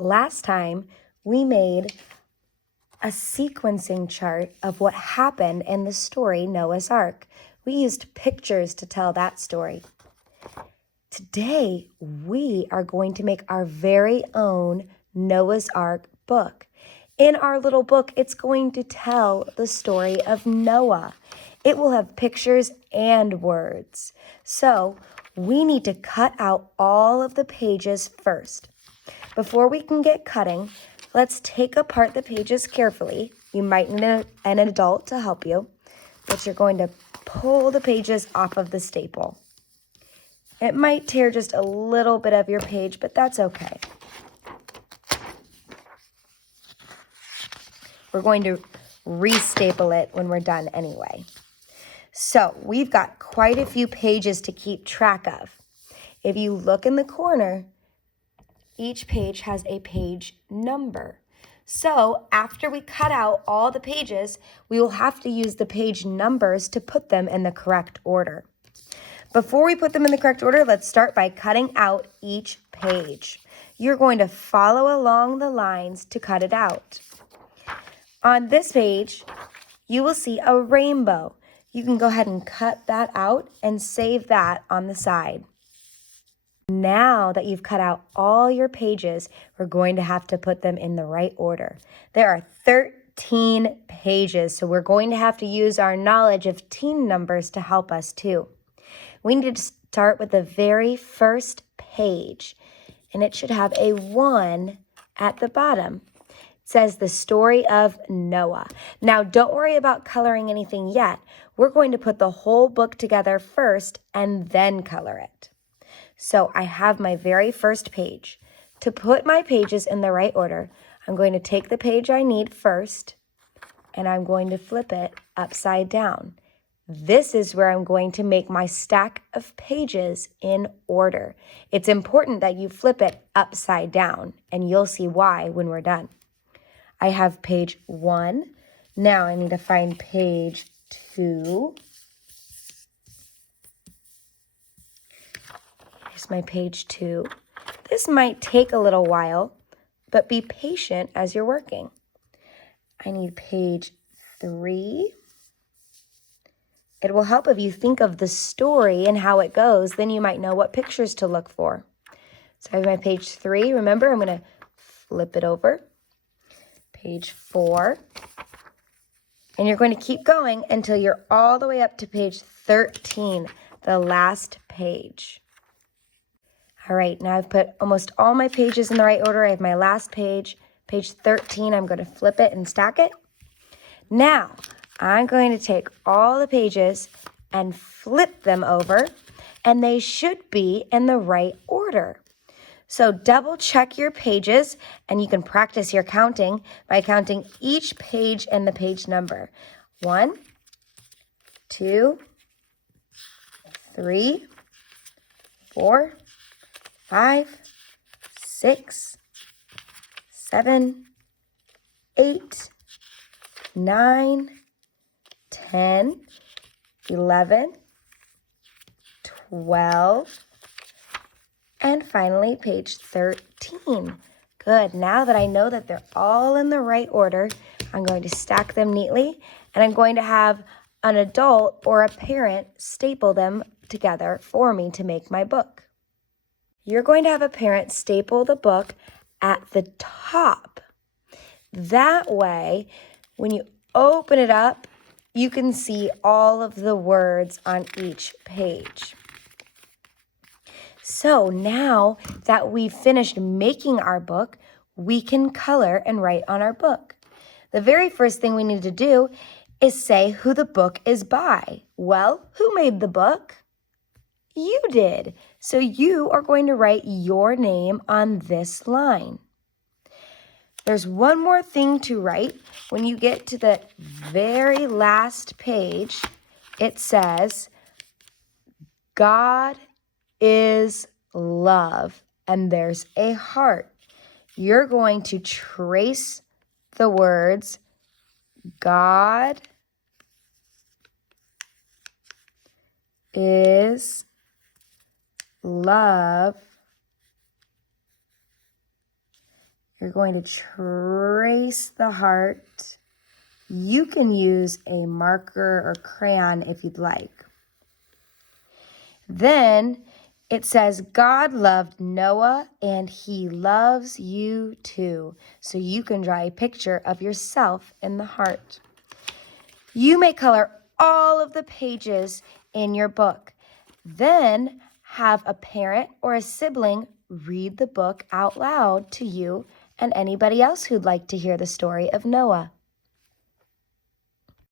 Last time, we made a sequencing chart of what happened in the story Noah's Ark. We used pictures to tell that story. Today, we are going to make our very own Noah's Ark book. In our little book, it's going to tell the story of Noah. It will have pictures and words. So we need to cut out all of the pages first. Before we can get cutting, let's take apart the pages carefully. You might need an adult to help you, but you're going to pull the pages off of the staple. It might tear just a little bit of your page, but that's okay. We're going to restaple it when we're done anyway. So we've got quite a few pages to keep track of. If you look in the corner, each page has a page number. So after we cut out all the pages, we will have to use the page numbers to put them in the correct order. Before we put them in the correct order, let's start by cutting out each page. You're going to follow along the lines to cut it out. On this page, you will see a rainbow. You can go ahead and cut that out and save that on the side. Now that you've cut out all your pages, we're going to have to put them in the right order. There are 13 pages, so we're going to have to use our knowledge of teen numbers to help us too. We need to start with the very first page, and it should have a 1 at the bottom. It says the story of Noah. Now, don't worry about coloring anything yet. We're going to put the whole book together first and then color it. So I have my very first page. To put my pages in the right order, I'm going to take the page I need first, and I'm going to flip it upside down. This is where I'm going to make my stack of pages in order. It's important that you flip it upside down, and you'll see why when we're done. I have page 1. Now I need to find page 2. Here's my page 2. This might take a little while, but be patient as you're working. I need page 3. It will help if you think of the story and how it goes, then you might know what pictures to look for. So I have my page 3. Remember, I'm going to flip it over. Page 4. And you're going to keep going until you're all the way up to page 13, the last page. All right, now I've put almost all my pages in the right order. I have my last page, page 13. I'm going to flip it and stack it. Now, I'm going to take all the pages and flip them over, and they should be in the right order. So double check your pages, and you can practice your counting by counting each page and the page number. 1, 2, 3, 4, 5, 6, 7, 8, 9, 10, 11, 12, and finally page 13. Good. Now that I know that they're all in the right order, I'm going to stack them neatly, and I'm going to have an adult or a parent staple them together for me to make my book. You're going to have a parent staple the book at the top. That way, when you open it up, you can see all of the words on each page. So now that we've finished making our book, we can color and write on our book. The very first thing we need to do is say who the book is by. Well, who made the book? You did. So you are going to write your name on this line. There's one more thing to write. When you get to the very last page, it says, God is love, and there's a heart. You're going to trace the words God is love You're going to trace the heart. You can use a marker or crayon if you'd like. Then it says, God loved Noah and he loves you too. So you can draw a picture of yourself in the heart. You may color all of the pages in your book. Then have a parent or a sibling read the book out loud to you and anybody else who'd like to hear the story of Noah.